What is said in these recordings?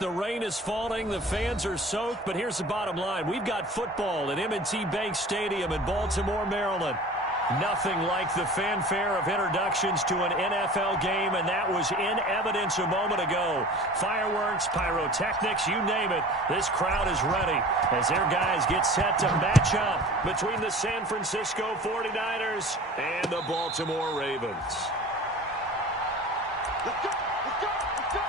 The rain is falling, the fans are soaked, but here's the bottom line. We've got football at M&T Bank Stadium in Baltimore, Maryland. Nothing like the fanfare of introductions to an NFL game, and that was in evidence a moment ago. Fireworks, pyrotechnics, you name it. This crowd is ready as their guys get set to match up between the San Francisco 49ers and the Baltimore Ravens. Let's go! Let's go! Let's go!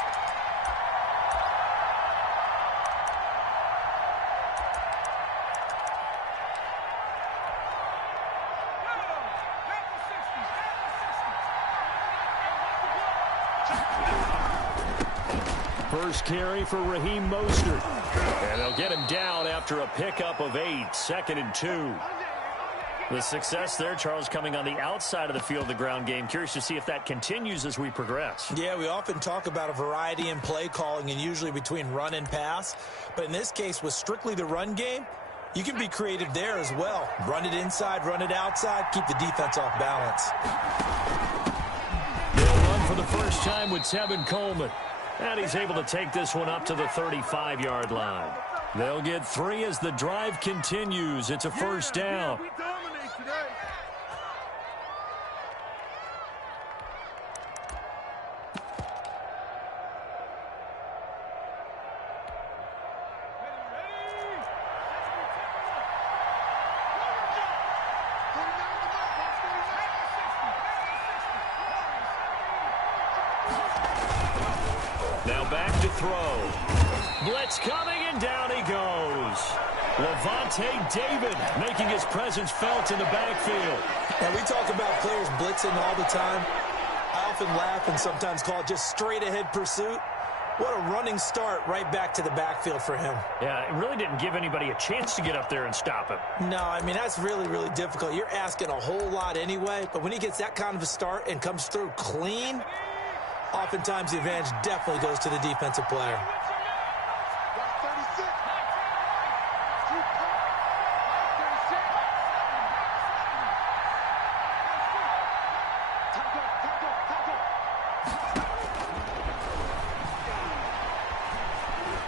First carry for Raheem Mostert. And they'll get him down after a pickup of 8, 2nd and 2. The success there, Charles, coming on the outside of the field of the ground game. Curious to see if that continues as we progress. Yeah, we often talk about a variety in play calling and usually between run and pass. But in this case, with strictly the run game, you can be creative there as well. Run it inside, run it outside, keep the defense off balance. They'll run for the first time with Tevin Coleman. And he's able to take this one up to the 35-yard line. They'll get 3 as the drive continues. It's a first down. We dominate today. Now back to throw. Blitz coming, and down he goes. Levante David making his presence felt in the backfield. And we talk about players blitzing all the time. I often laugh and sometimes call it just straight-ahead pursuit. What a running start right back to the backfield for him. Yeah, it really didn't give anybody a chance to get up there and stop him. No, I mean, that's really, really difficult. You're asking a whole lot anyway, but when he gets that kind of a start and comes through clean, oftentimes the advantage definitely goes to the defensive player.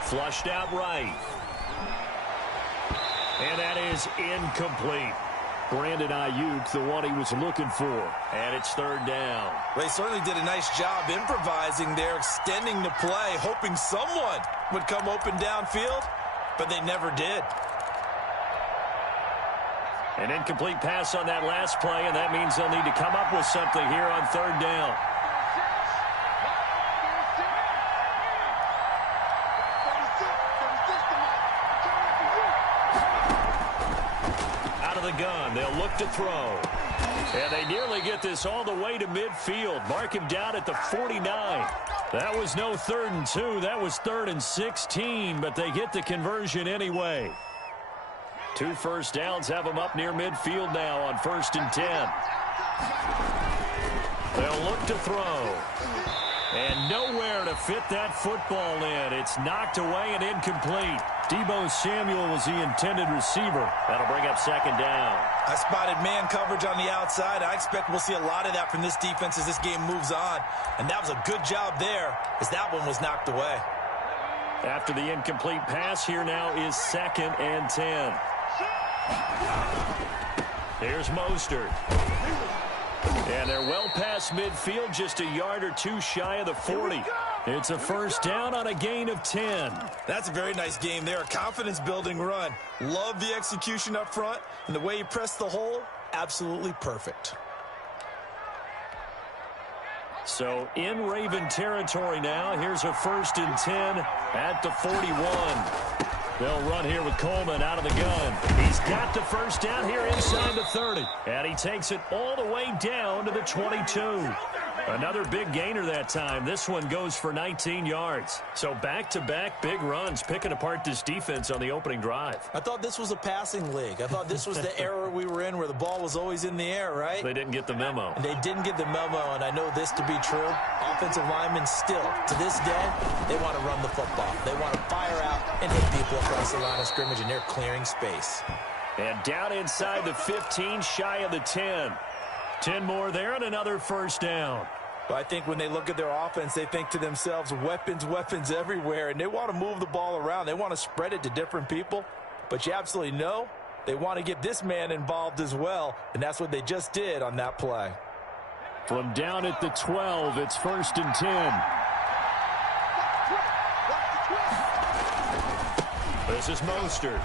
Flushed out right. And that is incomplete. Brandon Ayuk, the one he was looking for. And it's 3rd down. They certainly did a nice job improvising there, extending the play, hoping someone would come open downfield, but they never did. An incomplete pass on that last play, and that means they'll need to come up with something here on 3rd down. Out of the gun, they'll look to throw. And they nearly get this all the way to midfield. Mark him down at the 49. That was no 3rd and 2. That was 3rd and 16, but they get the conversion anyway. 2 first downs have them up near midfield now on 1st and 10. They'll look to throw. And nowhere to fit that football in. It's knocked away and incomplete. Deebo Samuel was the intended receiver. That'll bring up 2nd down. I spotted man coverage on the outside. I expect we'll see a lot of that from this defense as this game moves on. And that was a good job there as that one was knocked away. After the incomplete pass, here now is 2nd and 10. Here's Mostert. And they're well past midfield, just a yard or 2 shy of the 40. It's a first down on a gain of 10. That's a very nice game there. A confidence-building run. Love the execution up front. And the way he pressed the hole, absolutely perfect. So in Raven territory now. Here's a 1st and 10 at the 41. They'll run here with Coleman out of the gun. He's got the first down here inside the 30. And he takes it all the way down to the 22. Another big gainer that time. This one goes for 19 yards. So back-to-back big runs picking apart this defense on the opening drive. I thought this was a passing league. I thought this was the era we were in where the ball was always in the air, right? They didn't get the memo. And they didn't get the memo, and I know this to be true. Offensive linemen still, to this day, they want to run the football. They want to fire out and hit people across the line of scrimmage, and they're clearing space. And down inside the 15, shy of the 10. 10 more there and another first down. But I think when they look at their offense, they think to themselves, weapons, weapons everywhere, and they want to move the ball around. They want to spread it to different people, but you absolutely know they want to get this man involved as well, and that's what they just did on that play. From down at the 12, it's 1st and 10. This is Mostert.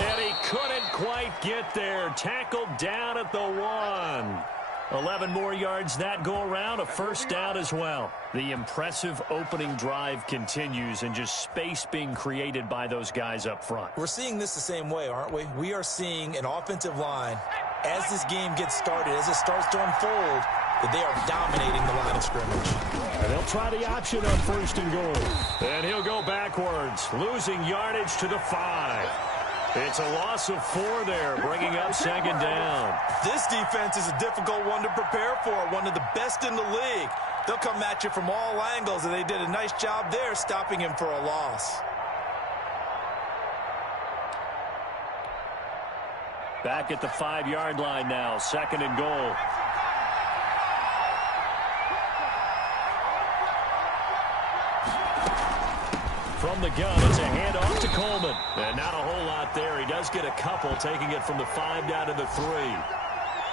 And he couldn't quite get there. Tackled down at the 1. 11 more yards that go around, a first down as well. The impressive opening drive continues, and just space being created by those guys up front. We're seeing this the same way, aren't we? We are seeing an offensive line, as this game gets started, as it starts to unfold, that they are dominating the line of scrimmage. And they'll try the option on 1st and goal. And he'll go backwards, losing yardage to the 5. It's a loss of 4 there, bringing up 2nd down. This defense is a difficult one to prepare for, one of the best in the league. They'll come at you from all angles, and they did a nice job there stopping him for a loss. Back at the 5-yard line now, 2nd and goal. From the gun, it's a handoff to Coleman. And not a whole lot there. He does get a couple, taking it from the 5 down to the 3.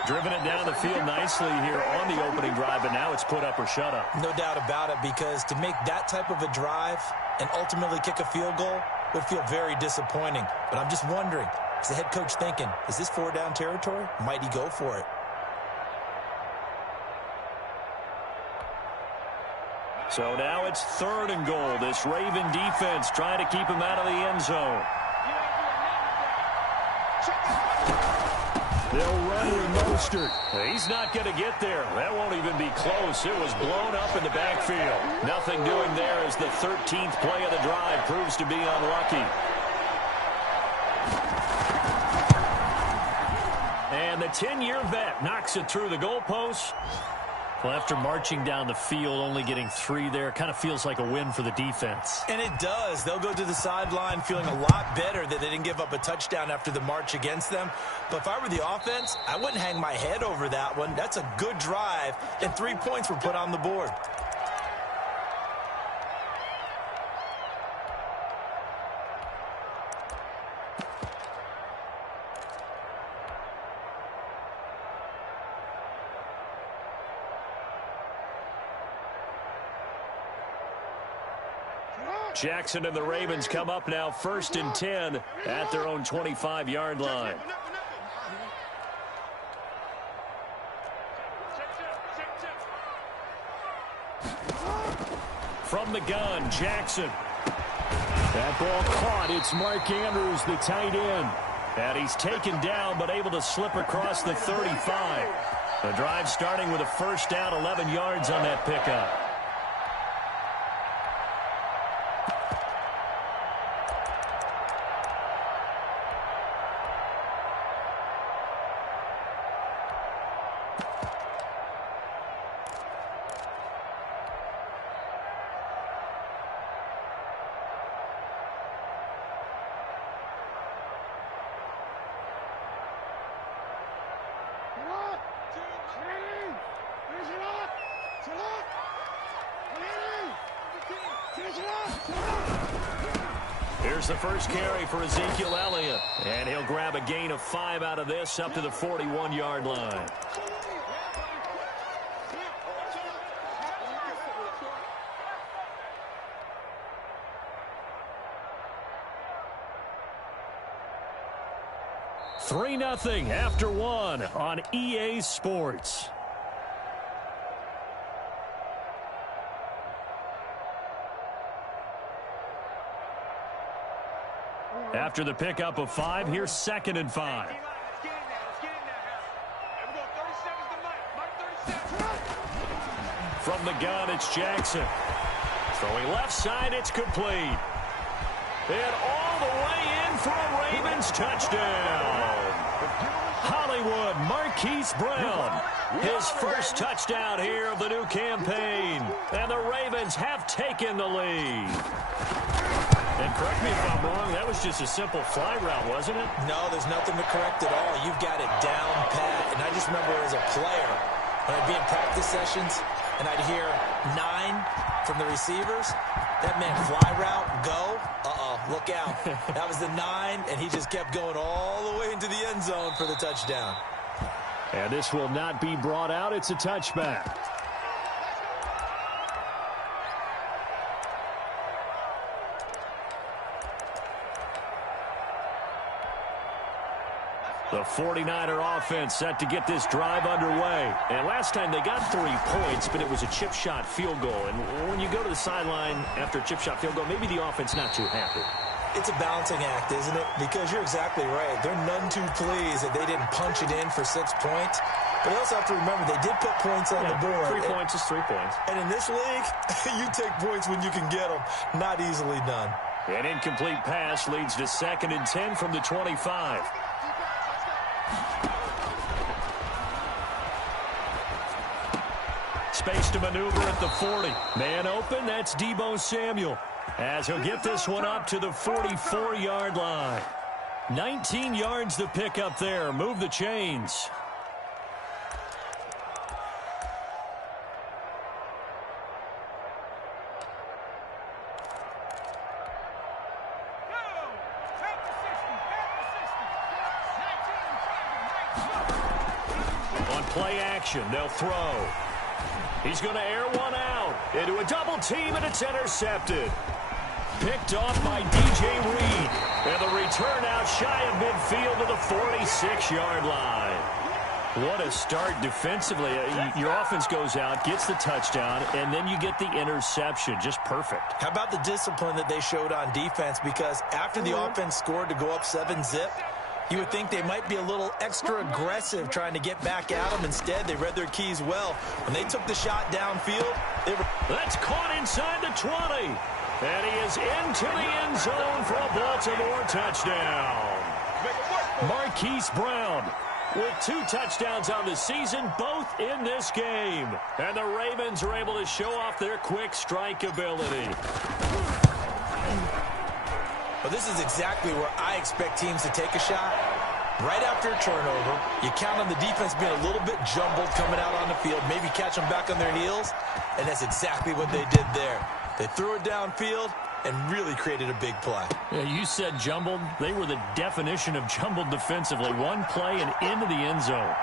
Driven it down the field nicely here on the opening drive, but now it's put up or shut up. No doubt about it, because to make that type of a drive and ultimately kick a field goal would feel very disappointing. But I'm just wondering, is the head coach thinking, is this 4-down territory? Might he go for it? So now it's 3rd and goal. This Raven defense trying to keep him out of the end zone. They'll run with Mostert. He's not going to get there. That won't even be close. It was blown up in the backfield. Nothing doing there as the 13th play of the drive proves to be unlucky. And the 10-year vet knocks it through the goalpost. Well, after marching down the field, only getting 3 there, kind of feels like a win for the defense. And it does. They'll go to the sideline feeling a lot better that they didn't give up a touchdown after the march against them. But if I were the offense, I wouldn't hang my head over that one. That's a good drive, and 3 points were put on the board. Jackson and the Ravens come up now 1st and 10 at their own 25-yard line. From the gun, Jackson. That ball caught. It's Mark Andrews, the tight end. And he's taken down but able to slip across the 35. The drive starting with a first down, 11 yards on that pickup. Here's the first carry for Ezekiel Elliott. And he'll grab a gain of 5 out of this up to the 41-yard line. Three 3-0 after 1 on EA Sports. After the pickup of 5, here's 2nd and 5. From the gun, it's Jackson. Throwing left side, it's complete. And all the way in for a Ravens touchdown. Hollywood Marquise Brown, his first touchdown here of the new campaign. And the Ravens have taken the lead. And correct me if I'm wrong, that was just a simple fly route, wasn't it? No, there's nothing to correct at all. You've got it down pat. And I just remember as a player, When I'd be in practice sessions and I'd hear 9 from the receivers, that meant fly route, go, look out. That was the 9, and he just kept going all the way into the end zone for the touchdown. And this will not be brought out. It's a touchback. The 49er offense set to get this drive underway. And last time they got 3 points, but it was a chip shot field goal. And when you go to the sideline after a chip shot field goal, maybe the offense not too happy. It's a balancing act, isn't it? Because you're exactly right. They're none too pleased that they didn't punch it in for 6 points. But they also have to remember they did put points on the board. 3 points is 3 points. And in this league, you take points when you can get them. Not easily done. An incomplete pass leads to 2nd and 10 from the 25. Space to maneuver at the 40. Man open, that's Deebo Samuel. As he'll get this one up to the 44-yard line. 19 yards to pick up there. Move the chains. On play action, they'll throw. He's going to air one out into a double team, and it's intercepted. Picked off by DJ Reed. And the return out shy of midfield to the 46-yard line. What a start defensively. Your offense goes out, gets the touchdown, and then you get the interception. Just perfect. How about the discipline that they showed on defense? Because after the offense scored to go up 7-zip, you would think they might be a little extra aggressive trying to get back at them. Instead, they read their keys well. When they took the shot downfield, they were... That's caught inside the 20. And he is into the end zone for a Baltimore touchdown. Marquise Brown with 2 touchdowns on the season, both in this game. And the Ravens are able to show off their quick strike ability. Well, this is exactly where I expect teams to take a shot. Right after a turnover, you count on the defense being a little bit jumbled coming out on the field, maybe catch them back on their heels, and that's exactly what they did there. They threw it downfield and really created a big play. Yeah, you said jumbled. They were the definition of jumbled defensively. One play and into the end zone.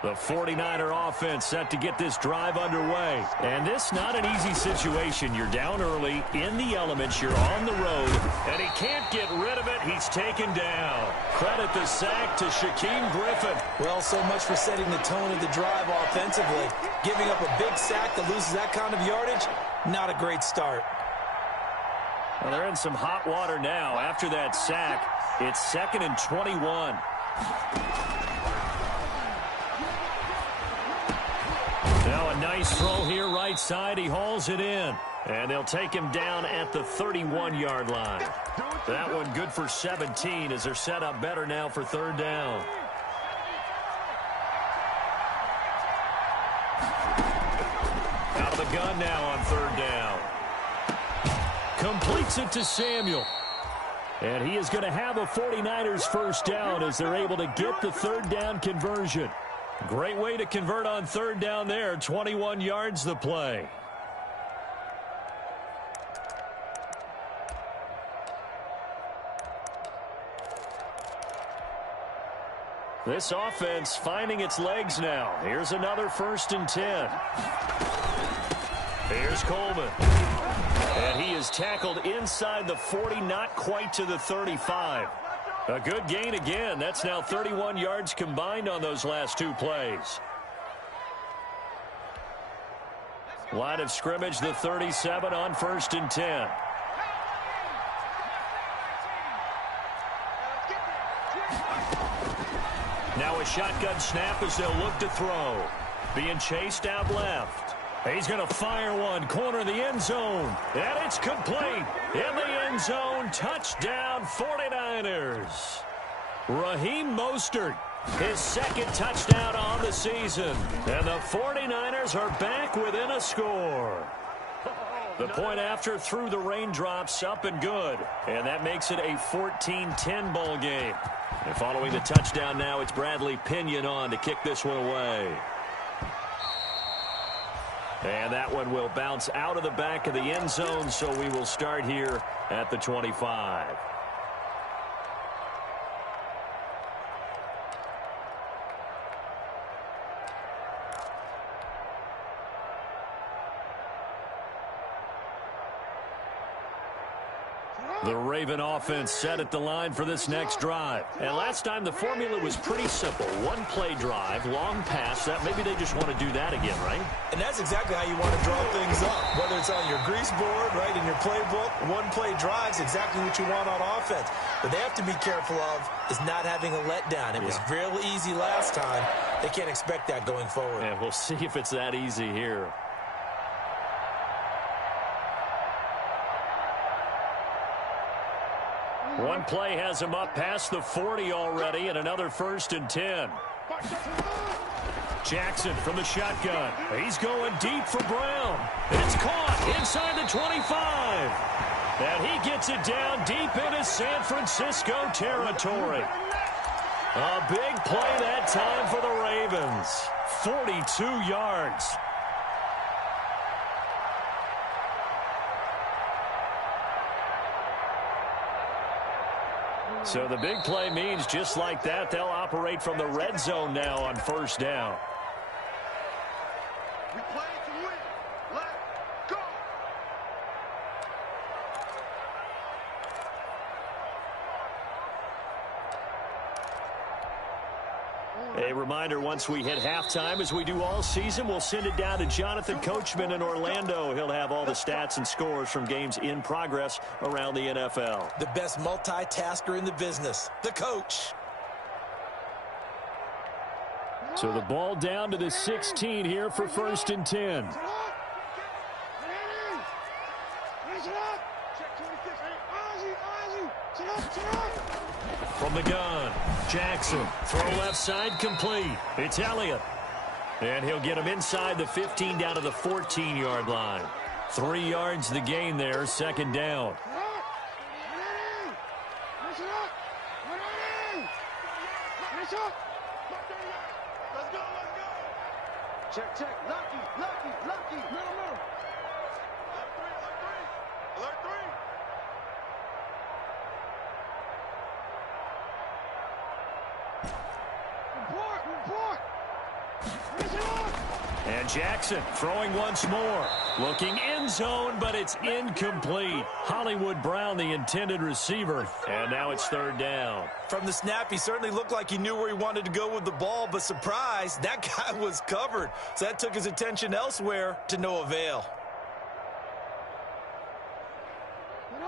The 49er offense set to get this drive underway. And this not an easy situation. You're down early, in the elements, you're on the road, and he can't get rid of it. He's taken down. Credit the sack to Shaquem Griffin. Well, so much for setting the tone of the drive offensively. Giving up a big sack that loses that kind of yardage, not a great start. Well, they're in some hot water now. After that sack, it's 2nd and 21. Now a nice throw here right side. He hauls it in. And they'll take him down at the 31-yard line. That one good for 17 as they're set up better now for 3rd down. Out of the gun now on 3rd down. Completes it to Samuel. And he is going to have a 49ers first down as they're able to get the 3rd down conversion. Great way to convert on 3rd down there. 21 yards the play. This offense finding its legs now. Here's another 1st and 10. Here's Coleman. And he is tackled inside the 40, not quite to the 35. A good gain again. That's now 31 yards combined on those last 2 plays. Line of scrimmage, the 37 on 1st and 10. Now a shotgun snap as they'll look to throw. Being chased out left. He's going to fire one, corner of the end zone. And it's complete. In the end zone, touchdown 49ers. Raheem Mostert, his 2nd touchdown on the season. And the 49ers are back within a score. The point after through the raindrops, up and good. And that makes it a 14-10 ball game. And following the touchdown now, it's Bradley Pinion on to kick this one away. And that one will bounce out of the back of the end zone, so we will start here at the 25. The Raven offense set at the line for this next drive. And last time the formula was pretty simple. One play drive, long pass. That maybe they just want to do that again, right? And that's exactly how you want to draw things up. Whether it's on your grease board, right, in your playbook, one play drives exactly what you want on offense. But they have to be careful of is not having a letdown. It was real easy last time. They can't expect that going forward. And we'll see if it's that easy here. One play has him up past the 40 already, and another 1st and 10. Jackson from the shotgun. He's going deep for Brown. It's caught inside the 25. And he gets it down deep into San Francisco territory. A big play that time for the Ravens. 42 yards. So the big play means just like that, they'll operate from the red zone now on 1st down. We play to win. Let's go. A reminder, once we hit halftime, as we do all season, we'll send it down to Jonathan Coachman in Orlando. He'll have all the stats and scores from games in progress around the NFL. The best multitasker in the business, the coach. So the ball down to the 16 here for 1st and 10. From the gun, Jackson, throw left side complete. It's Elliott. And he'll get him inside the 15 down to the 14-yard line. 3 yards the gain there, 2nd down. Check. Lucky. Middle. Alert 3. Report. And Jackson throwing once more. Looking end zone, but it's incomplete. Hollywood Brown, the intended receiver. And now it's 3rd down. From the snap, he certainly looked like he knew where he wanted to go with the ball, but surprise, that guy was covered. So that took his attention elsewhere to no avail.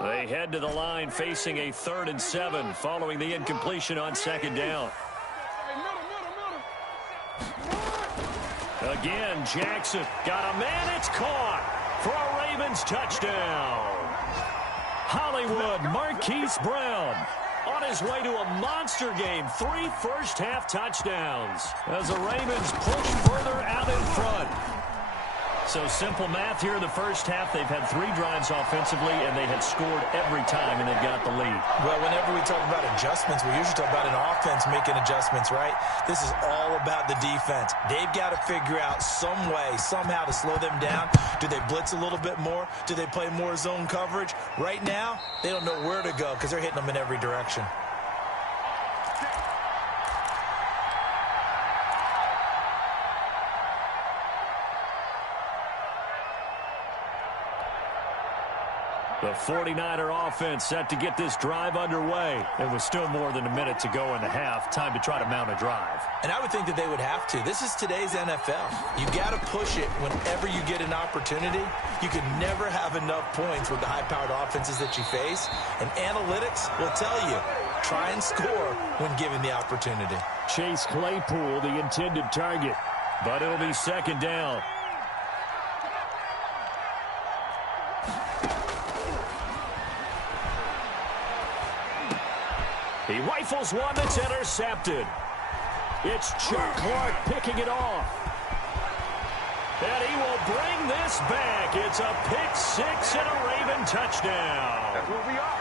They head to the line facing a 3rd and 7 following the incompletion on 2nd down. Again, Jackson got a man. It's caught for a Ravens touchdown. Hollywood Marquise Brown on his way to a monster game. 3 first-half touchdowns as the Ravens push further out in front. So simple math here in the first half. They've had 3 drives offensively, and they had scored every time, and they've got the lead. Well, whenever we talk about adjustments, we usually talk about an offense making adjustments, right? This is all about the defense. They've got to figure out some way, somehow to slow them down. Do they blitz a little bit more? Do they play more zone coverage? Right now, they don't know where to go because they're hitting them in every direction. The 49er offense set to get this drive underway. It was still more than a minute to go in the half. Time to try to mount a drive. And I would think that they would have to. This is today's NFL. You got to push it whenever you get an opportunity. You can never have enough points with the high-powered offenses that you face. And analytics will tell you, try and score when given the opportunity. Chase Claypool, the intended target. But it'll be 2nd down. He rifles one that's intercepted. It's Chuck Clark picking it off. And he will bring this back. It's a pick six and a Raven touchdown. That's where we are.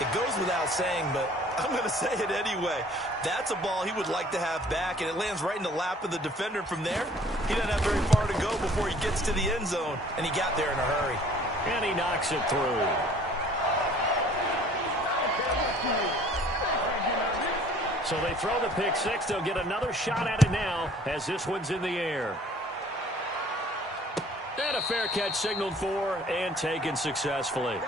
It goes without saying, but I'm going to say it anyway. That's a ball he would like to have back, and it lands right in the lap of the defender from there. He doesn't have very far to go before he gets to the end zone, and he got there in a hurry. And he knocks it through. So they throw the pick six. They'll get another shot at it now as this one's in the air. And a fair catch signaled for and taken successfully.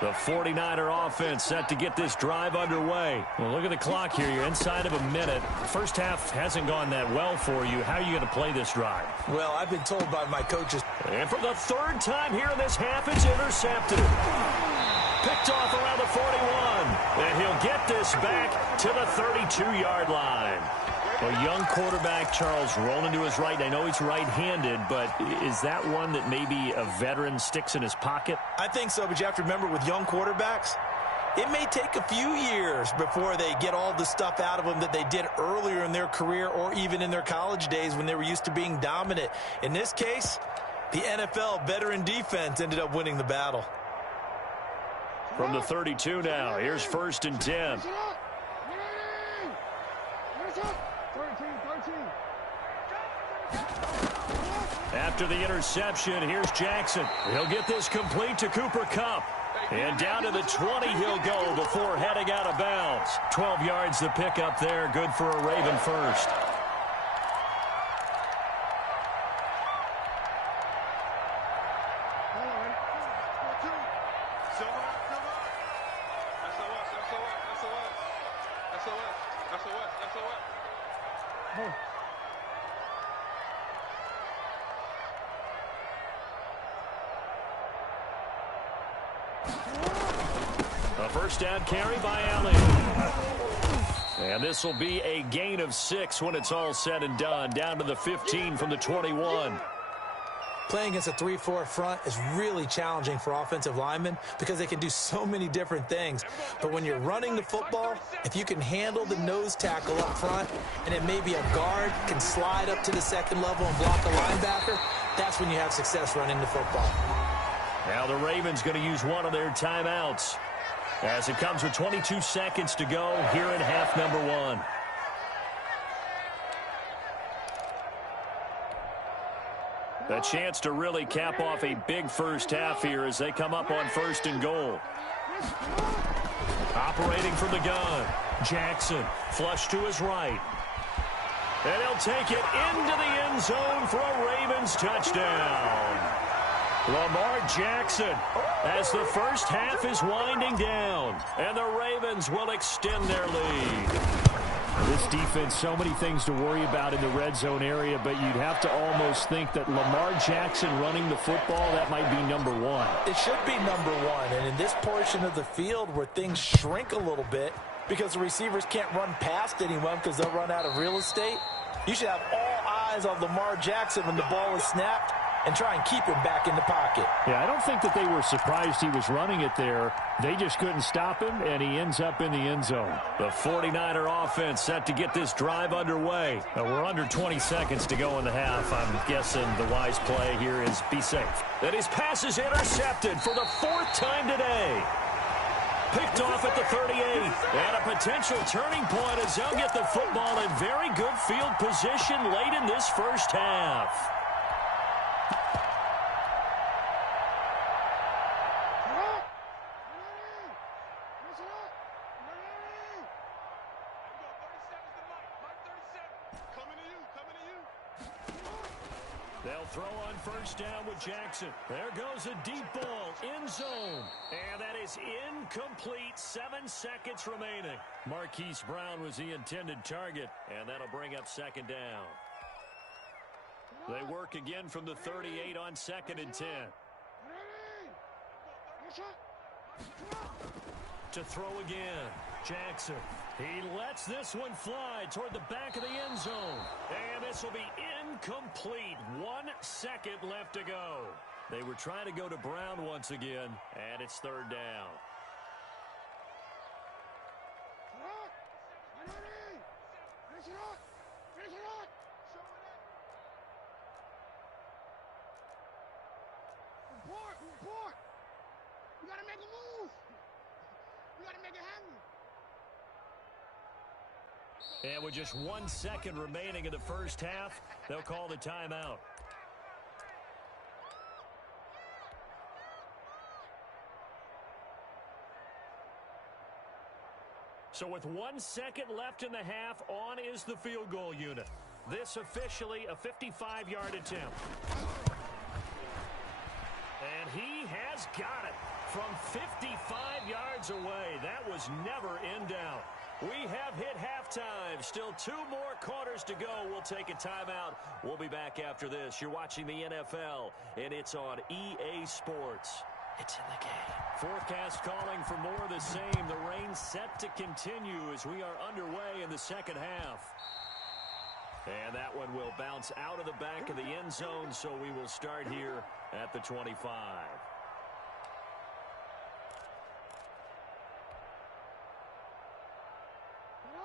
The 49er offense set to get this drive underway. Well, look at the clock here. You're inside of a minute. First half hasn't gone that well for you. How are you going to play this drive? Well, I've been told by my coaches. And for the third time here in this half, it's intercepted. Picked off around the 41. And he'll get this back to the 32-yard line. A young quarterback, Charles, rolling to his right. I know he's right-handed, but is that one that maybe a veteran sticks in his pocket? I think so, but you have to remember with young quarterbacks, it may take a few years before they get all the stuff out of them that they did earlier in their career or even in their college days when they were used to being dominant. In this case, the NFL veteran defense ended up winning the battle. From the 32 now, here's 1st and 10. After the interception, here's Jackson. He'll get this complete to Cooper Kupp. And down to the 20 he'll go before heading out of bounds. 12 yards the pick up there. Good for a Raven first. A first down carry by Allen. And this will be a gain of 6 when it's all said and done. Down to the 15 from the 21. Playing against a 3-4 front is really challenging for offensive linemen because they can do so many different things. But when you're running the football, if you can handle the nose tackle up front, and it may be a guard can slide up to the second level and block a linebacker, that's when you have success running the football. Now the Ravens going to use one of their timeouts as it comes with 22 seconds to go here in half number 1. A chance to really cap off a big first half here as they come up on 1st and goal. Operating from the gun, Jackson flush to his right. And he'll take it into the end zone for a Ravens touchdown. Lamar Jackson as the first half is winding down. And the Ravens will extend their lead. This defense, so many things to worry about in the red zone area, but you'd have to almost think that Lamar Jackson running the football, that might be number 1. It should be number 1, and in this portion of the field where things shrink a little bit because the receivers can't run past anyone because they'll run out of real estate, you should have all eyes on Lamar Jackson when the ball is snapped and try and keep him back in the pocket. Yeah, I don't think that they were surprised he was running it there. They just couldn't stop him, and he ends up in the end zone. The 49er offense set to get this drive underway. Now, we're under 20 seconds to go in the half. I'm guessing the wise play here is be safe. And his pass is intercepted for the 4th time today. Picked off at the 38. And a potential turning point as they'll get the football in very good field position late in this first half. They'll throw on first down with Jackson. There goes a deep ball, end zone. And that is incomplete. 7 seconds remaining. Marquise Brown was the intended target, and that'll bring up 2nd down. They work again from the 38 on 2nd and 10. To throw again, Jackson. He lets this one fly toward the back of the end zone. And this will be incomplete. 1 second left to go. They were trying to go to Brown once again, and it's 3rd down. Finish it on. Finish it on. Show it up. Report. We gotta make a move. We gotta make it happen. And with just 1 second remaining in the first half, they'll call the timeout. So with 1 second left in the half, on is the field goal unit. This officially a 55-yard attempt. And he has got it from 55 yards away. That was never in doubt. We have hit halftime. Still 2 more quarters to go. We'll take a timeout. We'll be back after this. You're watching the NFL, and it's on EA Sports. It's in the game. Forecast calling for more of the same. The rain set to continue as we are underway in the second half. And that one will bounce out of the back of the end zone, so we will start here at the 25.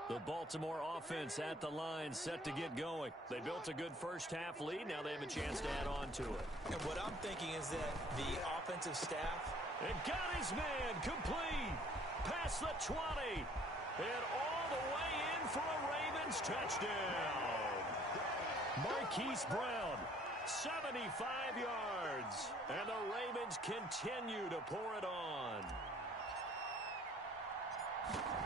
The Baltimore offense at the line, set to get going. They built a good first-half lead. Now they have a chance to add on to it. And what I'm thinking is that the offensive staff... And got his man complete. Past the 20. And all the way in for a Ravens touchdown. Marquise Brown, 75 yards. And the Ravens continue to pour it on.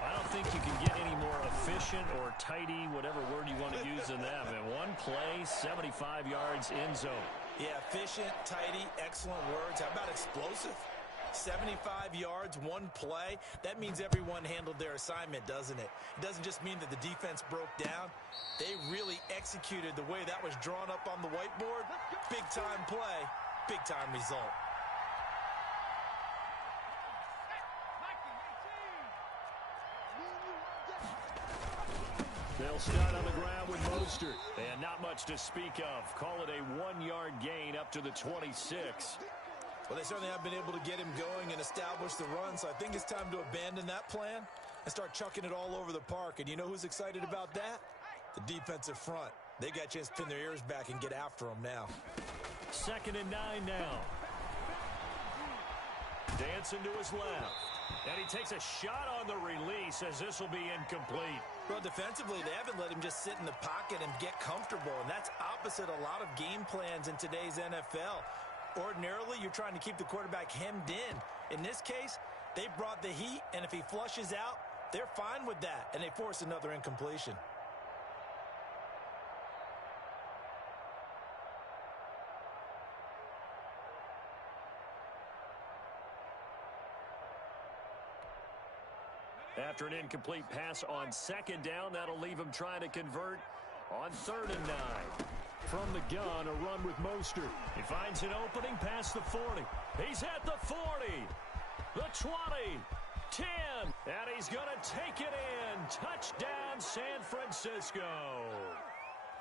I don't think you can get any more efficient or tidy, whatever word you want to use in that. In one play, 75 yards end zone. Yeah, efficient, tidy, excellent words. How about explosive? 75 yards, one play. That means everyone handled their assignment, doesn't it? It doesn't just mean that the defense broke down. They really executed the way that was drawn up on the whiteboard. Big-time play, big-time result. They'll start on the ground with Mostert. And not much to speak of. Call it a 1-yard gain up to the 26. Well, they certainly have been able to get him going and establish the run, so I think it's time to abandon that plan and start chucking it all over the park. And you know who's excited about that? The defensive front. They got a chance to pin their ears back and get after him now. 2nd and 9 now. Dancing to his left. And he takes a shot on the release as this will be incomplete. Well, defensively, they haven't let him just sit in the pocket and get comfortable, and that's opposite a lot of game plans in today's NFL. Ordinarily, you're trying to keep the quarterback hemmed in. In this case, they brought the heat, and if he flushes out, they're fine with that, and they force another incompletion. After an incomplete pass on 2nd down, that'll leave him trying to convert on 3rd and 9. From the gun, a run with Mostert. He finds an opening past the 40. He's at the 40, the 20, 10, and he's going to take it in. Touchdown, San Francisco.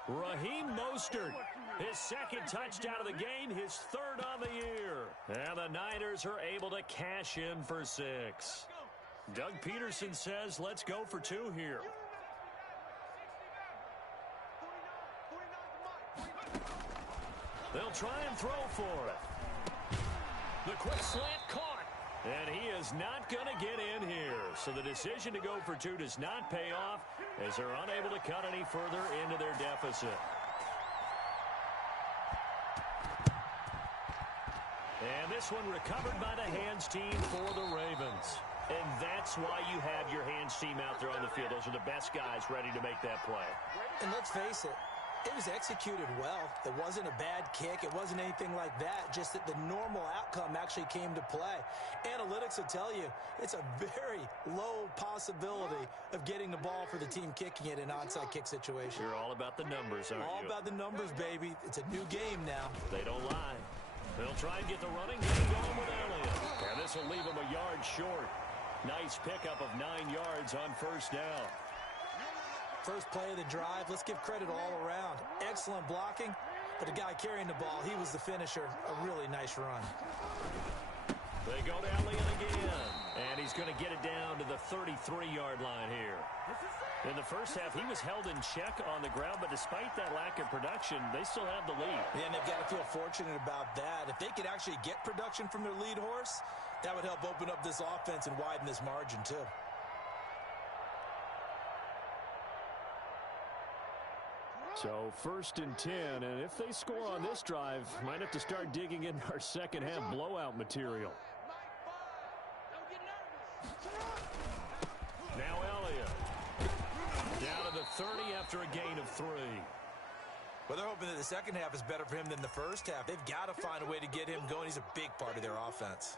Raheem Mostert, his 2nd touchdown of the game, his 3rd on the year. And the Niners are able to cash in for 6. Doug Peterson says, let's go for 2 here. They'll try and throw for it. The quick slant caught. And he is not going to get in here. So the decision to go for 2 does not pay off as they're unable to cut any further into their deficit. And this one recovered by the hands team for the Ravens. And that's why you have your hands team out there on the field. Those are the best guys ready to make that play. And let's face it, it was executed well. It wasn't a bad kick. It wasn't anything like that. Just that the normal outcome actually came to play. Analytics will tell you it's a very low possibility of getting the ball for the team kicking it in an onside kick situation. You're all about the numbers, aren't you? All about the numbers, baby. It's a new game now. They don't lie. They'll try and get the running game going with Elliott. And this will leave him a yard short. Nice pickup of 9 yards on 1st down. First play of the drive. Let's give credit all around. Excellent blocking, but the guy carrying the ball, he was the finisher. A really nice run. They go to Elliott again. And he's going to get it down to the 33-yard line here. In the first half, he was held in check on the ground, but despite that lack of production, they still have the lead. Yeah, and they've got to feel fortunate about that. If they could actually get production from their lead horse, that would help open up this offense and widen this margin too. So 1st and 10, and if they score on this drive, might have to start digging in our second half blowout material. Now Elliott. Down to the 30 after a gain of 3. Well, they're hoping that the second half is better for him than the first half. They've got to find a way to get him going. He's a big part of their offense.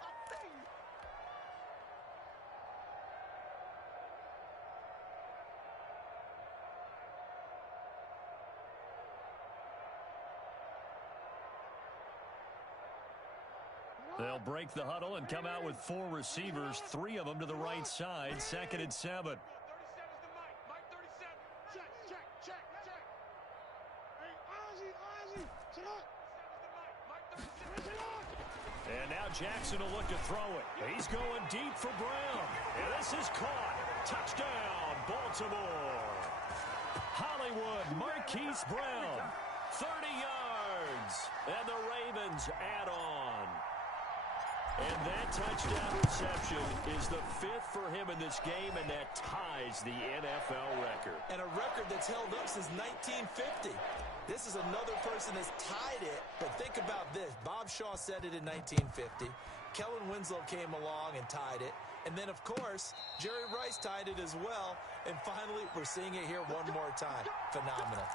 They'll break the huddle and come out with 4 receivers, 3 of them to the right side, 2nd and 7. And now Jackson will look to throw it. He's going deep for Brown. And this is caught. Touchdown, Baltimore. Hollywood Marquise Brown. 30 yards. And the Ravens add on. And that touchdown reception is the 5th for him in this game, and that ties the NFL record. And a record that's held up since 1950. This is another person that's tied it, but think about this. Bob Shaw said it in 1950. Kellen Winslow came along and tied it. And then, of course, Jerry Rice tied it as well. And finally, we're seeing it here one more time. Phenomenal.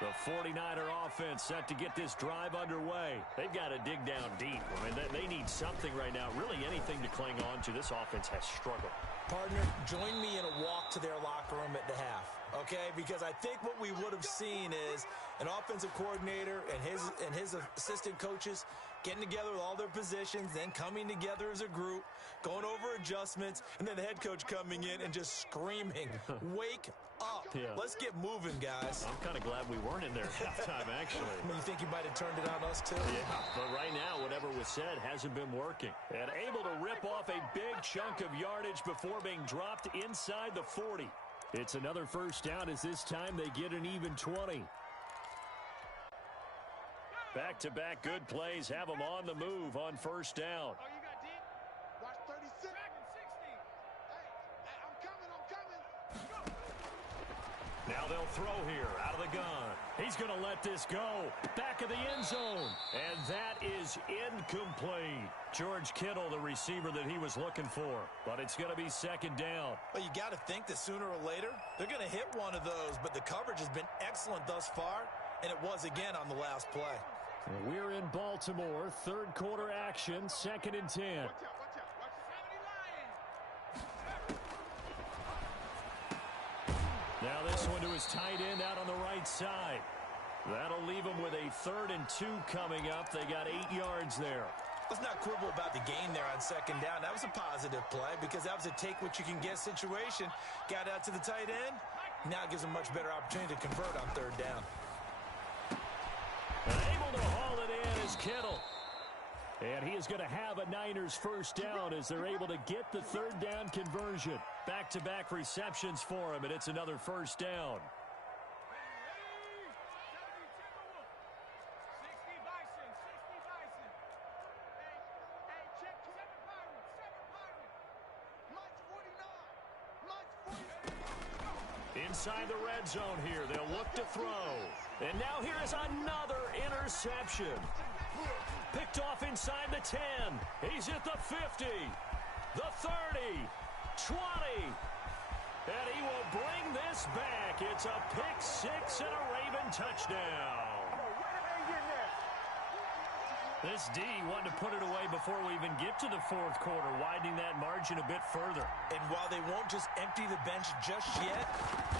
The 49er offense set to get this drive underway. They've got to dig down deep. I mean, they need something right now, really anything to cling on to. This offense has struggled. Partner, join me in a walk to their locker room at the half, okay? Because I think what we would have seen is an offensive coordinator and his assistant coaches getting together with all their positions, then coming together as a group, going over adjustments, and then the head coach coming in and just screaming, wake up. Yeah. Let's get moving, guys. I'm kind of glad we weren't in there at halftime, actually. I mean, you think you might have turned it on us, too? Yeah, but right now, whatever was said hasn't been working. And able to rip off a big chunk of yardage before being dropped inside the 40. It's another first down as this time they get an even 20. Back-to-back good plays have them on the move on first down. Oh, you got deep? Watch 36. Back in 60. Hey, I'm coming. Now they'll throw here out of the gun. He's going to let this go. Back of the end zone. And that is incomplete. George Kittle, the receiver that he was looking for. But it's going to be second down. Well, you got to think that sooner or later, they're going to hit one of those. But the coverage has been excellent thus far. And it was again on the last play. We're in Baltimore. Third quarter action. 2nd and 10. Watch out. Now this one to his tight end out on the right side. That'll leave him with a 3rd and 2 coming up. They got 8 yards there. Let's not quibble about the gain there on second down. That was a positive play because that was a take-what-you-can-get situation. Got out to the tight end. Now gives him a much better opportunity to convert on third down. And able to haul it in is Kittle. And he is going to have a Niners first down as they're able to get the third down conversion. Back-to-back receptions for him, and it's another first down. Inside the red zone here, they'll look to throw. And now here is another interception. Picked off inside the 10. He's at the 50, the 30, 20. And he will bring this back. It's a pick six and a Raven touchdown. This D wanted to put it away before we even get to the fourth quarter, widening that margin a bit further. And while they won't just empty the bench just yet,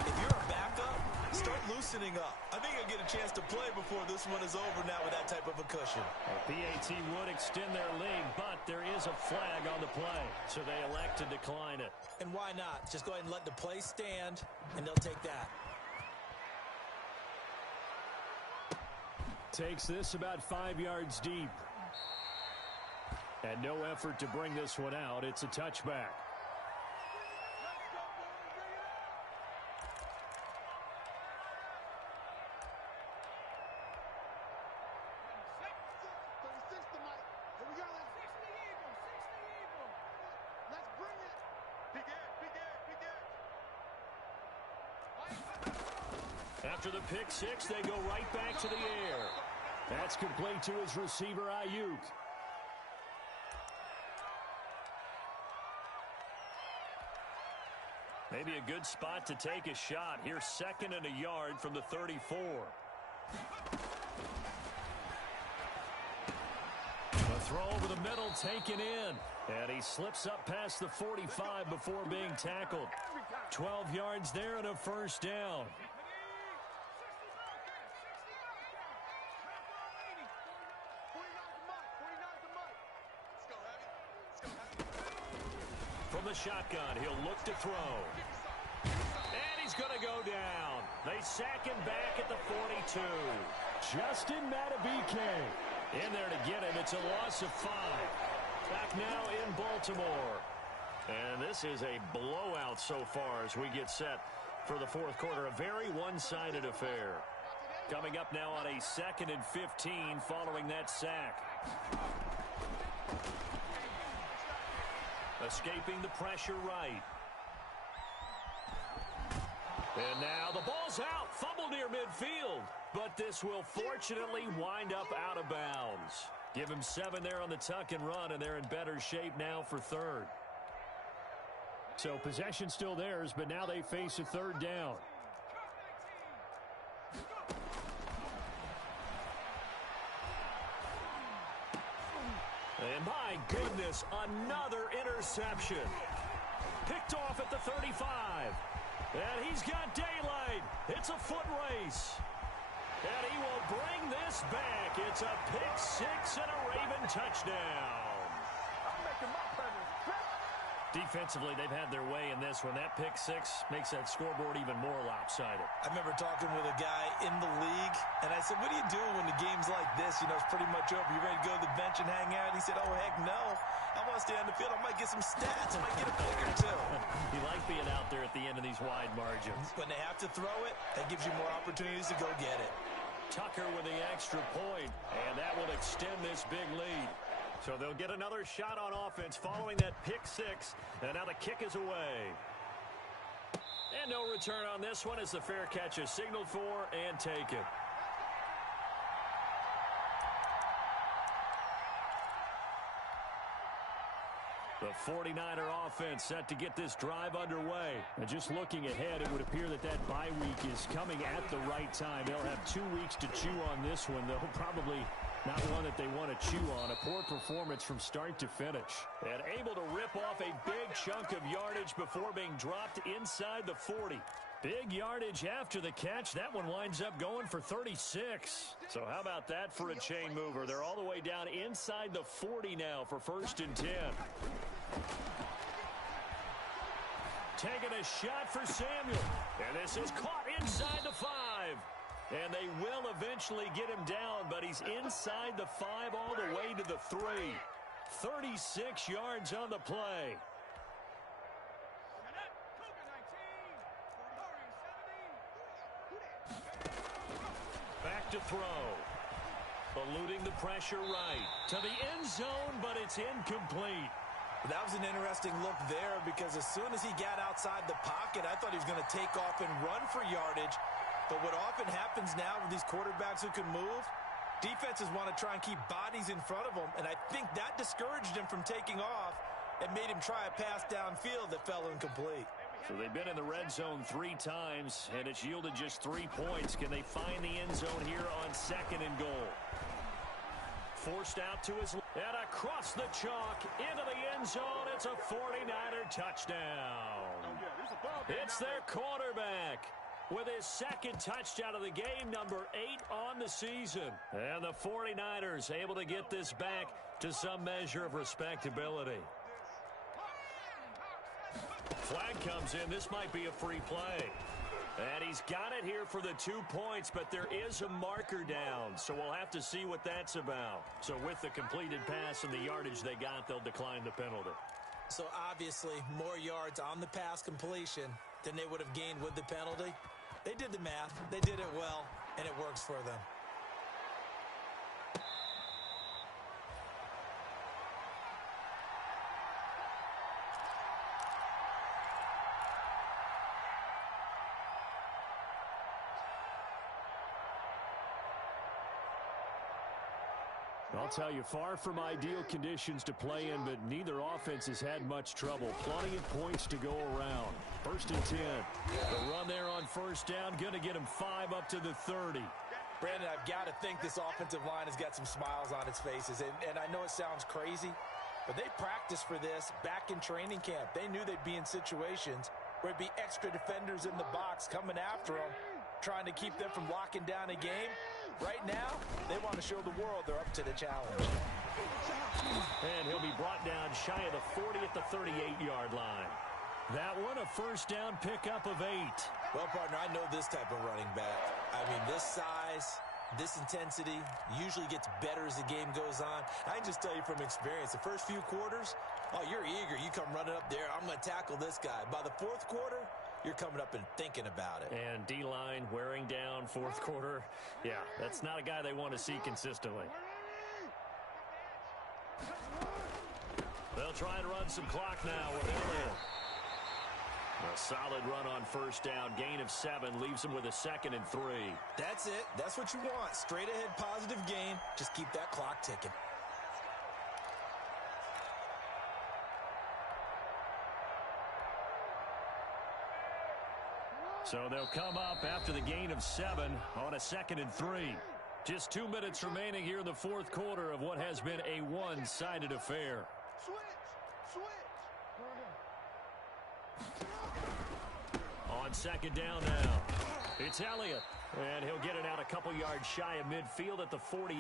if you're a backup, start loosening up. I think you'll get a chance to play before this one is over now with that type of a cushion. PAT would extend their lead, but there is a flag on the play, so they elect to decline it. And why not? Just go ahead and let the play stand, and they'll take that. Takes this about 5 yards deep. And no effort to bring this one out. It's a touchback. After the pick six, they go right back to the air. That's complete to his receiver, Ayuk. Maybe a good spot to take a shot. Here's 2nd and a yard from the 34. A throw over the middle taken in. And he slips up past the 45 before being tackled. 12 yards there and a first down. From the shotgun, he'll look to throw. And he's going to go down. They sack him back at the 42. Justin Madubuike in there to get him. It's a loss of 5. Back now in Baltimore. And this is a blowout so far as we get set for the fourth quarter. A very one-sided affair. Coming up now on a 2nd and 15 following that sack. Escaping the pressure right. And now the ball's out. Fumble near midfield. But this will fortunately wind up out of bounds. Give him 7 there on the tuck and run, and they're in better shape now for 3rd. So possession still theirs, but now they face a 3rd down. And my goodness, another interception. Picked off at the 35. And he's got daylight. It's a foot race. And he will bring this back. It's a pick 6 and a Raven touchdown. I'm making my presence. Defensively, they've had their way in this one. That pick 6 makes that scoreboard even more lopsided. I remember talking with a guy in the league, and I said, what do you do when the game's like this? You know, it's pretty much over. You ready to go to the bench and hang out? He said, oh, heck no. I want to stay on the field. I might get some stats. I might get a pick or 2. You like being out there at the end of these wide margins. When they have to throw it, that gives you more opportunities to go get it. Tucker with the extra point, and that will extend this big lead. So they'll get another shot on offense following that pick 6, and now the kick is away. And no return on this one as the fair catch is signaled for and taken. The 49er offense set to get this drive underway. And just looking ahead, it would appear that that bye week is coming at the right time. They'll have 2 weeks to chew on this one, though probably not one that they want to chew on. A poor performance from start to finish. And able to rip off a big chunk of yardage before being dropped inside the 40. Big yardage after the catch. That one winds up going for 36. So how about that for a chain mover? They're all the way down inside the 40 now for 1st and 10. Taking a shot for Samuel. And this is caught inside the 5. And they will eventually get him down, but he's inside the 5 all the way to the 3. 36 yards on the play. Back to throw. Eluding the pressure right. To the end zone, but it's incomplete. That was an interesting look there because as soon as he got outside the pocket, I thought he was going to take off and run for yardage. But what often happens now with these quarterbacks who can move, defenses want to try and keep bodies in front of them, and I think that discouraged him from taking off and made him try a pass downfield that fell incomplete. So they've been in the red zone 3 times, and it's yielded just 3 points. Can they find the end zone here on 2nd and goal? Forced out to his left, and across the chalk into the end zone. It's a 49er touchdown. It's their quarterback with his 2nd touchdown of the game, number 8 on the season. And the 49ers able to get this back to some measure of respectability. Flag comes in. This might be a free play. And he's got it here for the 2 points, but there is a marker down, so we'll have to see what that's about. So with the completed pass and the yardage they got, they'll decline the penalty. So obviously more yards on the pass completion than they would have gained with the penalty. They did the math. They did it well, and it works for them. I'll tell you, far from ideal conditions to play in, but neither offense has had much trouble. Plenty of points to go around. 1st and 10. The run there on first down, going to get him 5 up to the 30. Brandon, I've got to think this offensive line has got some smiles on its faces. And I know it sounds crazy, but they practiced for this back in training camp. They knew they'd be in situations where it'd be extra defenders in the box coming after them, trying to keep them from locking down a game. Right now, they want to show the world they're up to the challenge. And he'll be brought down shy of the 40 at the 38-yard line. That one, a first down pickup of 8. Well, partner, I know this type of running back. I mean, this size, this intensity usually gets better as the game goes on. I can just tell you from experience, the first few quarters, oh, you're eager. You come running up there, I'm going to tackle this guy. By the 4th quarter, you're coming up and thinking about it. And D-line wearing down 4th quarter. Yeah, that's not a guy they want to see consistently. They'll try and run some clock now with Elliott. A solid run on first down. Gain of 7 leaves him with a 2nd and 3. That's it. That's what you want. Straight ahead positive gain. Just keep that clock ticking. So they'll come up after the gain of 7 on a 2nd and 3. Just 2 minutes remaining here in the 4th quarter of what has been a one-sided affair. On 2nd down now, it's Elliott. And he'll get it out a couple yards shy of midfield at the 48.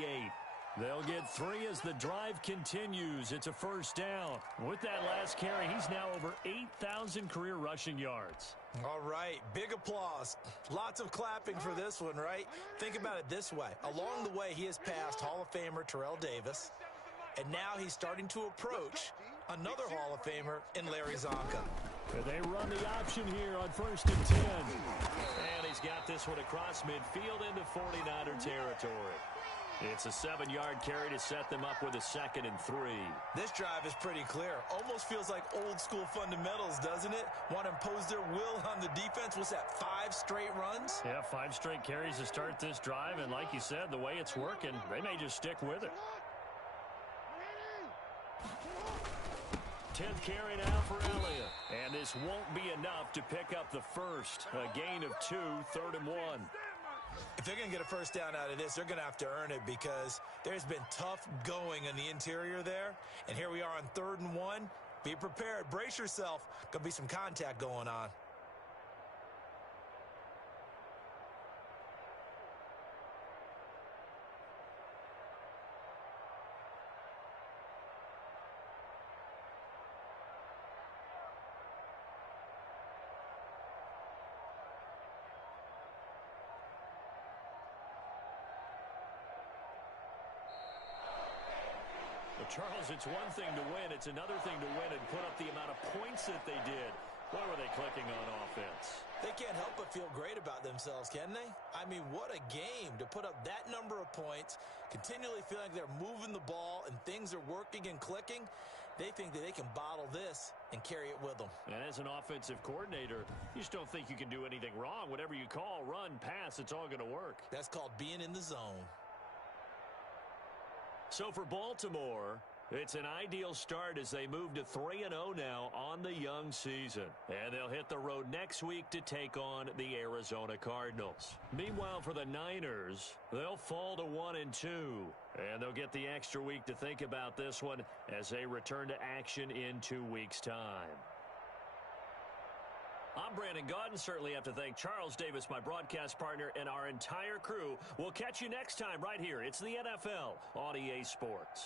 They'll get 3 as the drive continues. It's a first down. With that last carry, he's now over 8,000 career rushing yards. All right, big applause. Lots of clapping for this one, right? Think about it this way. Along the way, he has passed Hall of Famer Terrell Davis, and now he's starting to approach another Hall of Famer in Larry Zonka. They run the option here on 1st and 10. And he's got this one across midfield into 49er territory. It's a 7-yard carry to set them up with a 2nd and 3. This drive is pretty clear. Almost feels like old school fundamentals, doesn't it? Want to impose their will on the defense. What's that, 5 straight runs? Yeah, 5 straight carries to start this drive. And like you said, the way it's working, they may just stick with it. 10th carry now for Elliott. And this won't be enough to pick up the first. A gain of 2, 3rd and 1. If they're going to get a first down out of this, they're going to have to earn it because there's been tough going in the interior there. And here we are on 3rd and 1. Be prepared. Brace yourself. Going to be some contact going on. Charles, it's one thing to win. It's another thing to win and put up the amount of points that they did. What were they clicking on offense? They can't help but feel great about themselves, can they? I mean, what a game to put up that number of points, continually feeling like they're moving the ball and things are working and clicking. They think that they can bottle this and carry it with them. And as an offensive coordinator, you just don't think you can do anything wrong. Whatever you call, run, pass, it's all going to work. That's called being in the zone. So for Baltimore, it's an ideal start as they move to 3-0 now on the young season. And they'll hit the road next week to take on the Arizona Cardinals. Meanwhile, for the Niners, they'll fall to 1-2. And they'll get the extra week to think about this one as they return to action in 2 weeks' time. I'm Brandon Gaudin. Certainly have to thank Charles Davis, my broadcast partner, and our entire crew. We'll catch you next time right here. It's the NFL on EA Sports.